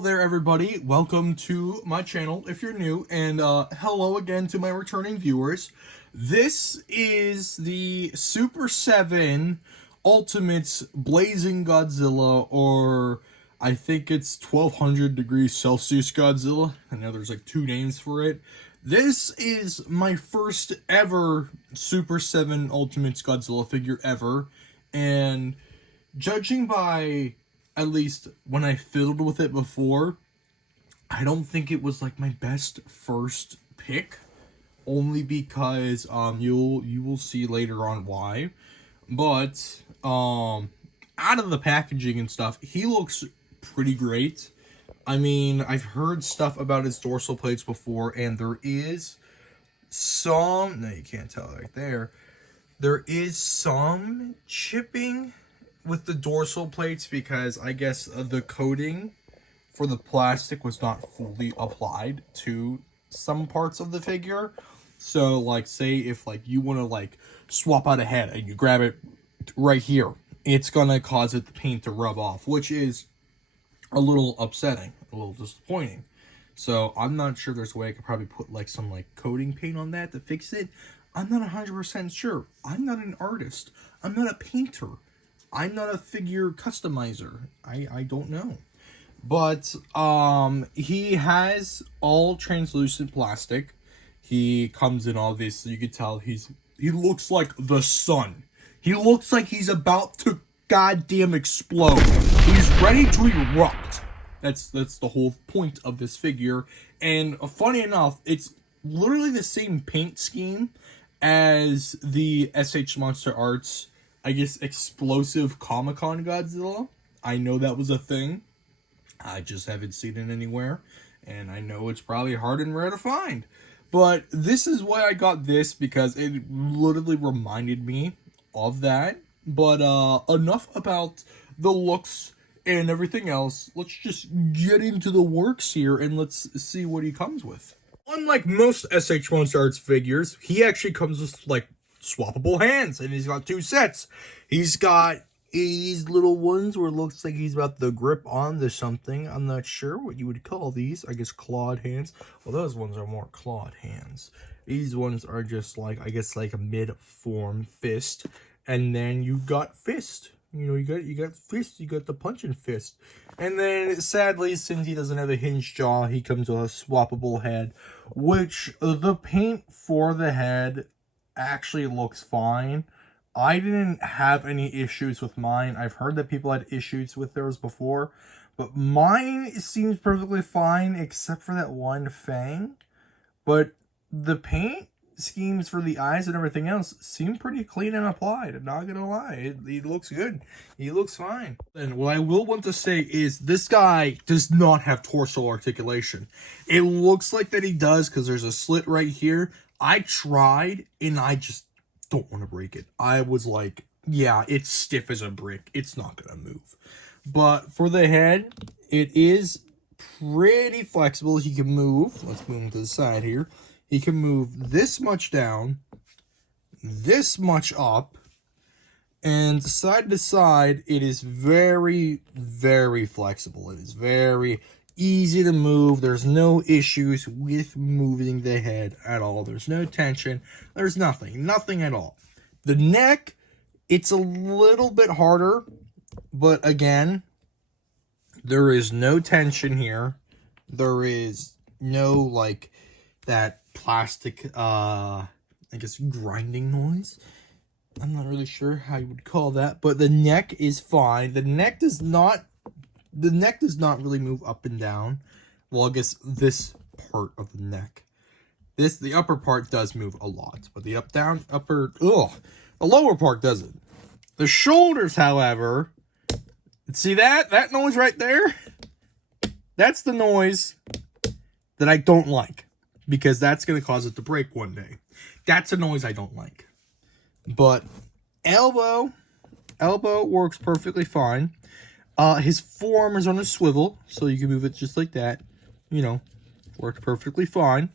there, everybody. Welcome to my channel if you're new, and hello again to my returning viewers. This is the Super 7 Ultimates Blazing Godzilla, or I think it's 1200 degrees Celsius Godzilla. I know there's like two names for it. This is my first ever Super 7 Ultimates Godzilla figure ever, and judging by at least when I fiddled with it before, I don't think it was like my best first pick, only because you will see later on why. But out of the packaging and stuff, he looks pretty great. I mean, I've heard stuff about his dorsal plates before, and there is some, no, you can't tell right there. There is some chipping with the dorsal plates because I guess the coating for the plastic was not fully applied to some parts of the figure. So like, say if like you want to like swap out a head and you grab it right here, it's gonna cause the paint to rub off, which is a little upsetting, a little disappointing. So I'm not sure there's a way I could probably put like some like coating paint on that to fix it. I'm not 100% sure. I'm not an artist. I'm not a painter. I'm not a figure customizer. I don't know. But he has all translucent plastic. He comes in all this, so you can tell he looks like the sun. He looks like he's about to goddamn explode. He's ready to erupt. That's the whole point of this figure. And funny enough, it's literally the same paint scheme as the SH Monster Arts, I guess, explosive Comic-Con Godzilla. I know that was a thing. I just haven't seen it anywhere. And I know it's probably hard and rare to find. But this is why I got this, because it literally reminded me of that. But enough about the looks and everything else. Let's just get into the works here and let's see what he comes with. Unlike most SH Monster Arts figures, he actually comes with like swappable hands, and he's got two sets. He's got these little ones where it looks like he's about to grip onto something. I'm not sure what you would call these. I guess clawed hands. Well, those ones are more clawed hands. These ones are just like, I guess, like a mid-form fist. And then you got fist. You know, you got fist, you got the punching fist. And then, sadly, since he doesn't have a hinged jaw, he comes with a swappable head, which the paint for the head actually looks fine. I didn't have any issues with mine. I've heard that people had issues with theirs before, but mine seems perfectly fine except for that one fang. But the paint schemes for the eyes and everything else seem pretty clean and applied. I'm not gonna lie, he looks good. He looks fine. And what I will want to say is this guy does not have torso articulation. It looks like that he does because there's a slit right here. I tried and I just don't want to break it. I was like, yeah, it's stiff as a brick. It's not gonna move. But for the head, it is pretty flexible. He can move. Let's move him to the side here. He can move this much down, this much up, and side to side, it is very, very flexible. It is very easy to move. There's no issues with moving the head at all. There's no tension. There's nothing at all. The neck, it's a little bit harder, but again, there is no tension here. There is no, like, that plastic, I guess, grinding noise. I'm not really sure how you would call that, but the neck is fine. The neck does not really move up and down. Well, I guess this part of the neck. The upper part does move a lot, but the the lower part doesn't. The shoulders, however, see that noise right there? That's the noise that I don't like, because that's going to cause it to break one day. That's a noise I don't like. But elbow works perfectly fine. His forearm is on a swivel, so you can move it just like that. You know, works perfectly fine.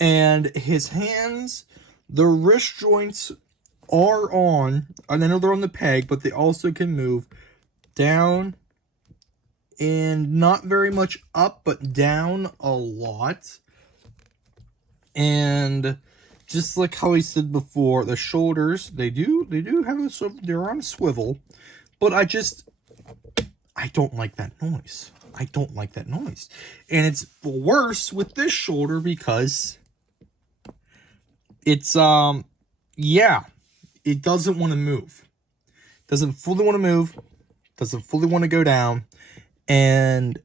And his hands, the wrist joints are on, and I know they're on the peg, but they also can move down and not very much up, but down a lot. And just like how I said before, the shoulders, they do have they're on a swivel, but I don't like that noise. I don't like that noise. And it's worse with this shoulder because it's, yeah, it doesn't want to move. Doesn't fully want to move. Doesn't fully want to go down. And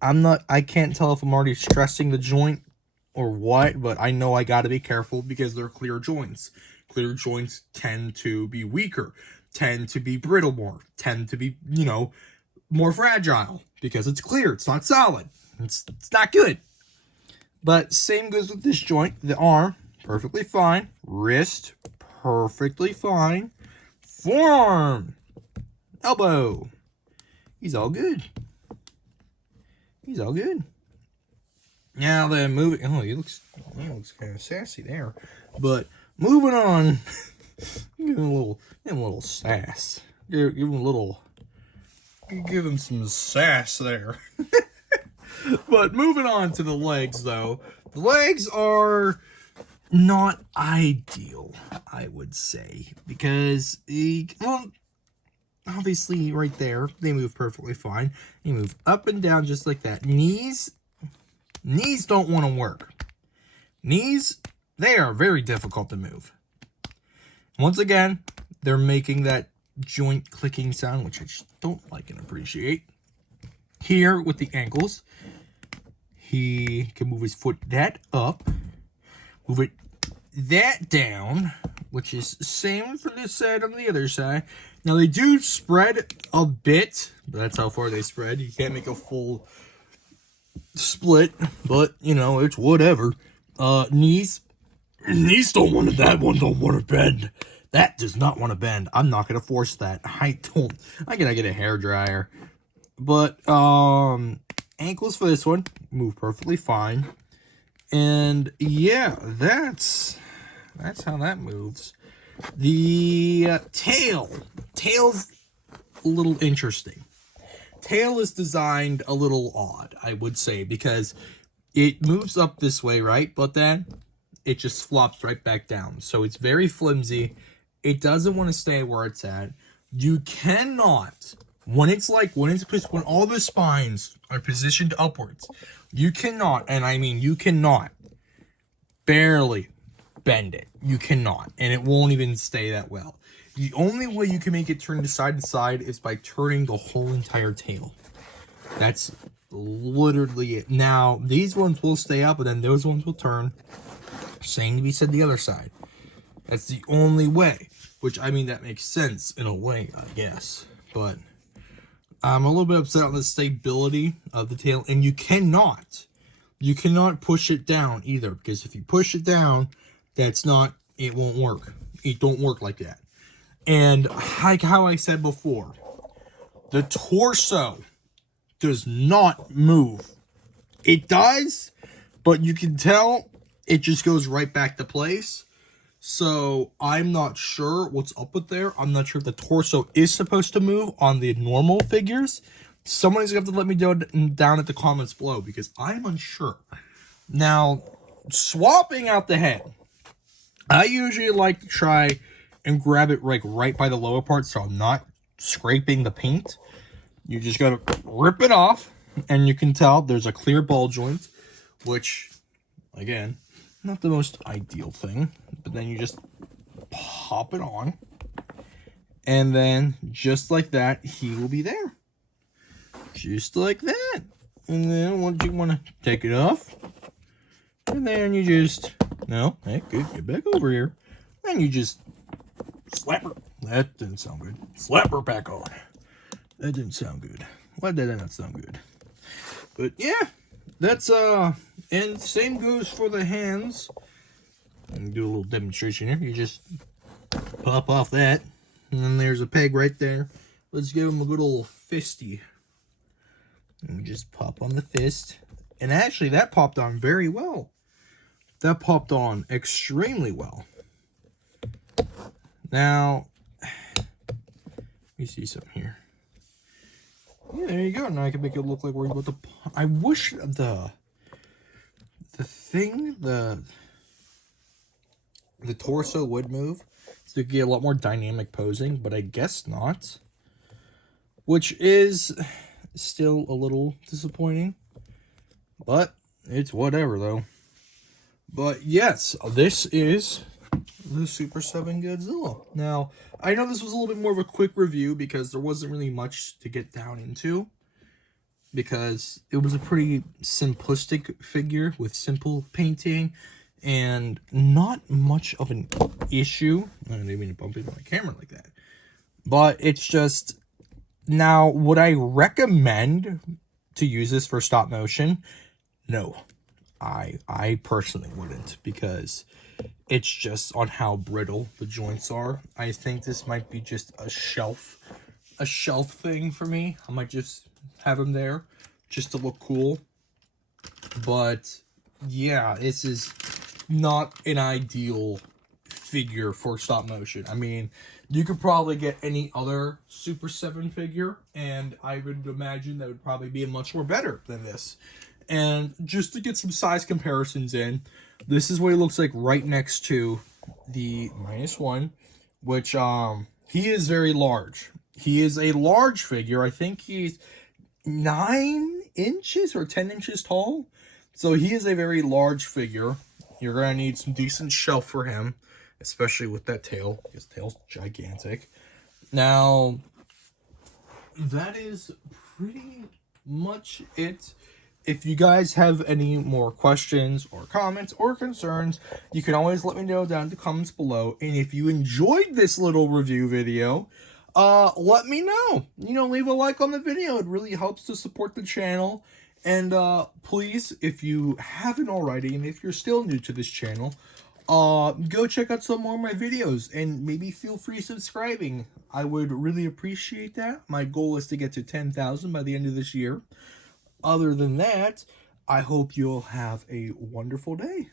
I can't tell if I'm already stressing the joint or what, but I know I got to be careful because they're clear joints. Clear joints tend to be weaker, tend to be brittle more, tend to be, more fragile because it's clear. It's not solid. It's not good. But same goes with this joint. The arm, perfectly fine. Wrist, perfectly fine. Forearm, elbow. He's all good. He's all good. Now then, moving. Oh, he looks kind of sassy there. But moving on, give him a little sass. Give him a little. Give him some sass there. But moving on to the legs, though. The legs are not ideal, I would say. Because, obviously, right there, they move perfectly fine. They move up and down just like that. Knees don't want to work. Knees, they are very difficult to move. Once again, they're making that joint clicking sound, which I just don't like and appreciate. Here with the ankles, he can move his foot that up, move it that down, which is the same for this side on the other side. Now they do spread a bit, but that's how far they spread. You can't make a full split, but it's whatever. Knees don't want to. That one don't want to bend. That does not want to bend. I'm not gonna force that. I gotta get a hair dryer. But ankles for this one move perfectly fine, and yeah, that's how that moves. The tail's a little interesting. Tail is designed a little odd, I would say, because it moves up this way, right? But then it just flops right back down. So it's very flimsy. It doesn't want to stay where it's at. You cannot, when all the spines are positioned upwards, you cannot, and I mean you cannot, barely bend it. You cannot, and it won't even stay that well. The only way you can make it turn to side is by turning the whole entire tail. That's literally it. Now, these ones will stay up, and then those ones will turn. Same to be said the other side. That's the only way. Which, I mean, that makes sense in a way, I guess. But I'm a little bit upset on the stability of the tail. And you cannot push it down either. Because if you push it down, it won't work. It don't work like that. And like how I said before, the torso does not move. It does, but you can tell it just goes right back to place. So I'm not sure what's up with there. I'm not sure if the torso is supposed to move on the normal figures. Someone's going to have to let me know down at the comments below because I'm unsure. Now, swapping out the head, I usually like to try and grab it right by the lower part so I'm not scraping the paint. You just got to rip it off, and you can tell there's a clear ball joint, which, again, not the most ideal thing. But then you just pop it on, and then just like that, he will be there. Just like that. And then once you want to take it off, and then you just, no, hey, good, get back over here. And you just slap her. That didn't sound good. Slap her back on. That didn't sound good. Why did that not sound good? But yeah, that's, and same goes for the hands. And do a little demonstration here. You just pop off that. And then there's a peg right there. Let's give him a good old fisty. And we just pop on the fist. And actually, that popped on very well. That popped on extremely well. Now, let me see something here. Yeah, there you go. Now I can make it look like we're about to... I wish the thing, the torso would move to get a lot more dynamic posing, but I guess not. Which is still a little disappointing. But it's whatever, though. But yes, this is the Super 7 Godzilla. Now, I know this was a little bit more of a quick review because there wasn't really much to get down into. Because it was a pretty simplistic figure with simple painting and not much of an issue. I didn't mean to bump into my camera like that. But it's just... Now, would I recommend to use this for stop motion? No. I personally wouldn't, because it's just on how brittle the joints are. I think this might be just a shelf thing for me. I might just have him there just to look cool. But yeah, this is not an ideal figure for stop motion. I mean, you could probably get any other Super 7 figure, and I would imagine that would probably be much more better than this. And just to get some size comparisons in, this is what he looks like right next to the -1, which he is very large. He is a large figure. I think he's 9 inches or 10 inches tall. So he is a very large figure. You're going to need some decent shelf for him, especially with that tail. His tail's gigantic. Now, that is pretty much it. If you guys have any more questions or comments or concerns, you can always let me know down in the comments below. And if you enjoyed this little review video, let me know. You know, leave a like on the video. It really helps to support the channel. And please, if you haven't already, and if you're still new to this channel, go check out some more of my videos, and maybe feel free subscribing. I would really appreciate that. My goal is to get to 10,000 by the end of this year. Other than that, I hope you'll have a wonderful day.